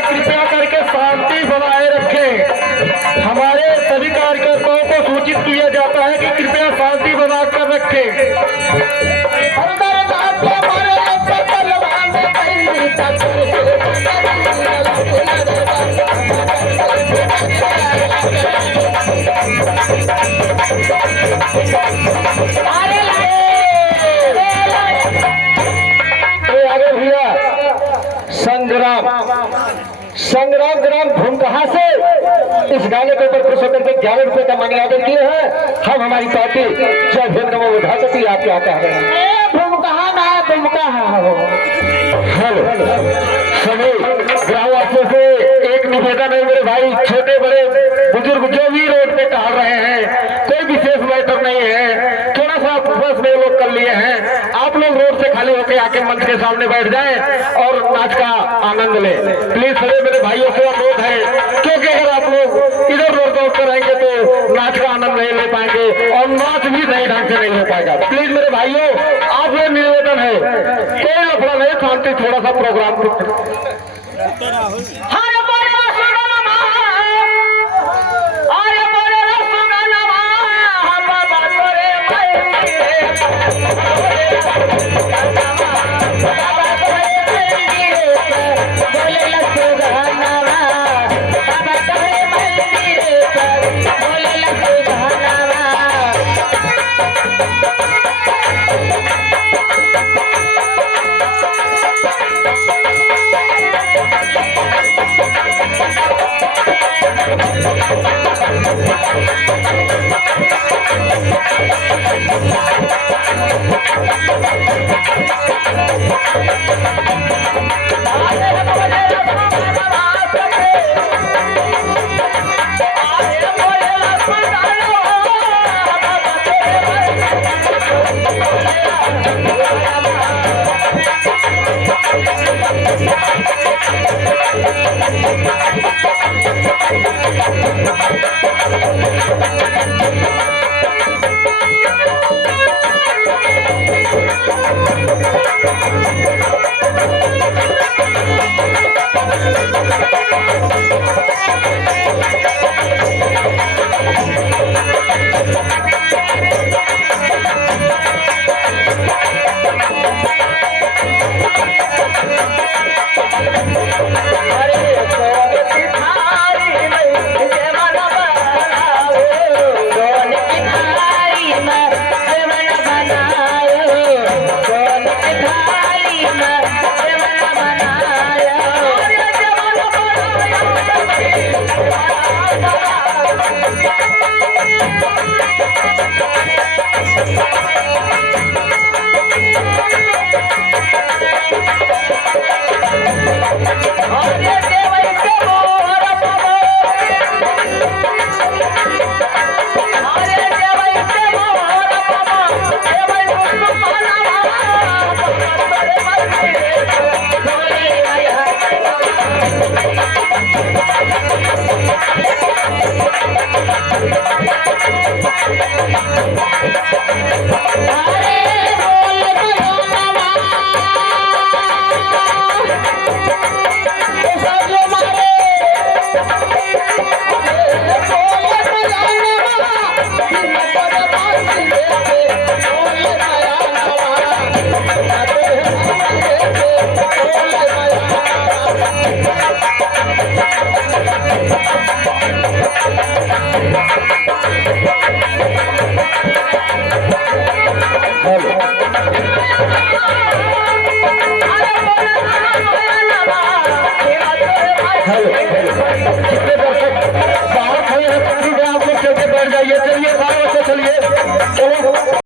कृपया करके शांति बनाए रखें। हमारे सभी कार्यकर्ताओं को सूचित किया जाता है कि कृपया शांति बनाकर रखें। आगे भैया संग्राम संग्राम ग्राम भूमकहा से इस गाने के ऊपर खुश होकर के 11 रुपए का मनी ऑर्डर किए हैं। हम हमारी पार्टी जय भीम नमो बुद्धाय आप क्या कह रहे हैं? भूमकहा ना भूमकहा हो। हेलो सभी ग्रामवासियों से एक निवेदन है मेरे भाई, छोटे बड़े बुजुर्ग जो भी रोड पे टहल रहे हैं, कोई विशेष मैटर नहीं है, थोड़ा सा बस में लोग कर लिए हैं। आप लोग रोड से खाली होकर आके मंच के सामने बैठ जाएं और नाच का आनंद लें। प्लीज सभी मेरे भाइयों से अनुरोध है, क्योंकि अगर आप लोग इधर रोड पर उतर आएंगे तो नाच का आनंद नहीं ले पाएंगे और नाच भी सही ढंग से नहीं हो पाएगा। प्लीज मेरे भाइयों, आप ये निवेदन है, कोई लफड़ा नहीं, शांति थोड़ा सा प्रोग्राम हेलो हेलो कितने दर्शक बाहर खड़े हैं, आप लोग चलते बैठ जाइए। चलिए 12 बजे चलिए, चलो।